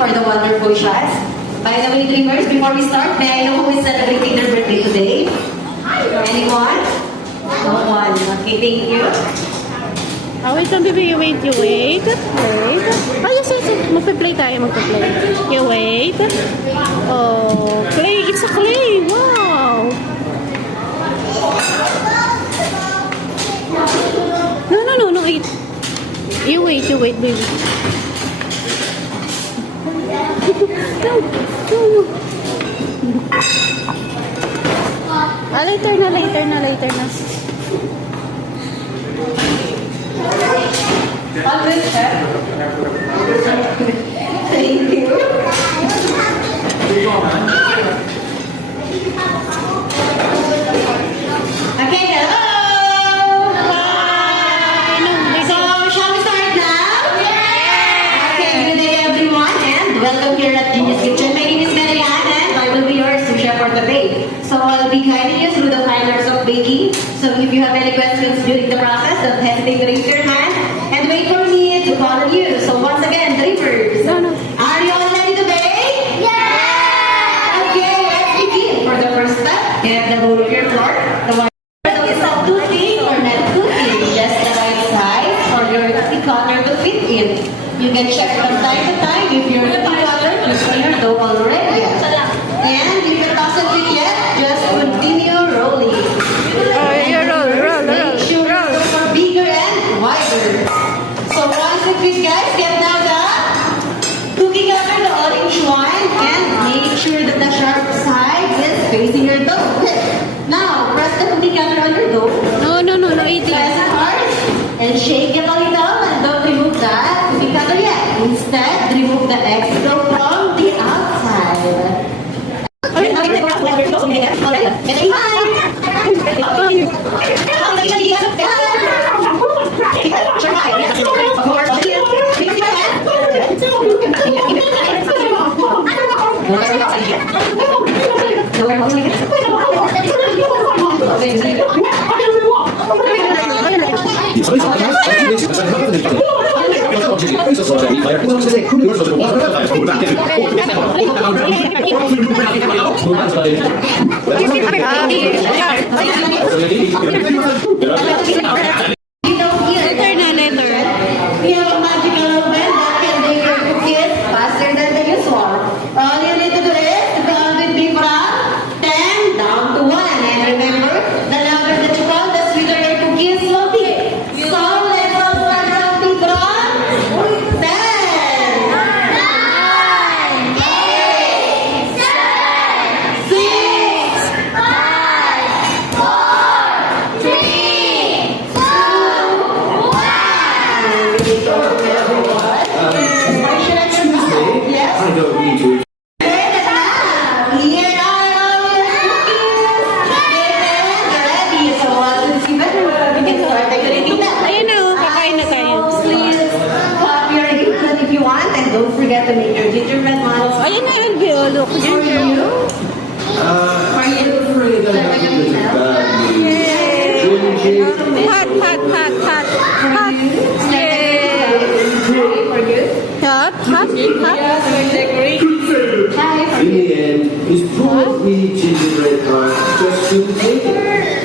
for the wonderful shots. By the way, dreamers, before we start, may I know who is celebrating their birthday today? Anyone? No one. Okay, thank you. Oh, wait lang, baby. Wait. Wait. Ah, yes. Magpa-play tayo. Okay, wait. Oh, clay. It's a clay. Wow. No. Wait. You wait, baby. No. Ah, later na. On this step. Thank you. Okay, hello. So, shall we start now? Okay, good day everyone and welcome here at Gingy's Kitchen. My name is Dreams Manila and I will be your sous chef for the day. So, I'll be guiding you through the fine arts of baking. So, if you have any questions during the process, don't hesitate to raise your hand and wait for me to call on you. So, once again, dreamers, are you all ready to bake? Yeah! Okay, let's begin. For the first step, get the bowl of your flour. The water is not too thick or not too thin, just the right size for your cookie cutter to fit in. You can check from time to time if your cookie cutter is on your dough already. And if it doesn't fit yet, just continue rolling. Make sure your dough are bigger and wider. So once it fits, guys, get now the cookie cutter, the orange one, and make sure that the sharp side is facing your dough. Now, press the cookie cutter on your dough. No. Press it hard and shake it a little and don't remove that cookie cutter yet. Instead, remove the extra dough from the outside. We have a magical oven that can bake your cookies faster than the usual. All you need to do is to count with me from 10 down to 1. And remember, the louder that you count, the sweeter your cookies will be. So let's all start counting from 10. 9, 8, 7, 6, 5, 4, 3, 2, 1. Yes? I don't need to. Here are all your cookies. They're ready. So once it's even, we can start decorating them. Ayun na, kakain na tayo. Please pop your apron if you want, and don't forget to make your gingerbread ones. Ayun na yun, Bio. Look, For you. For you. Hot. For you. Hot. Yes, we're decorating. Hi, for In you. the end, is probably gingerbread card just too big.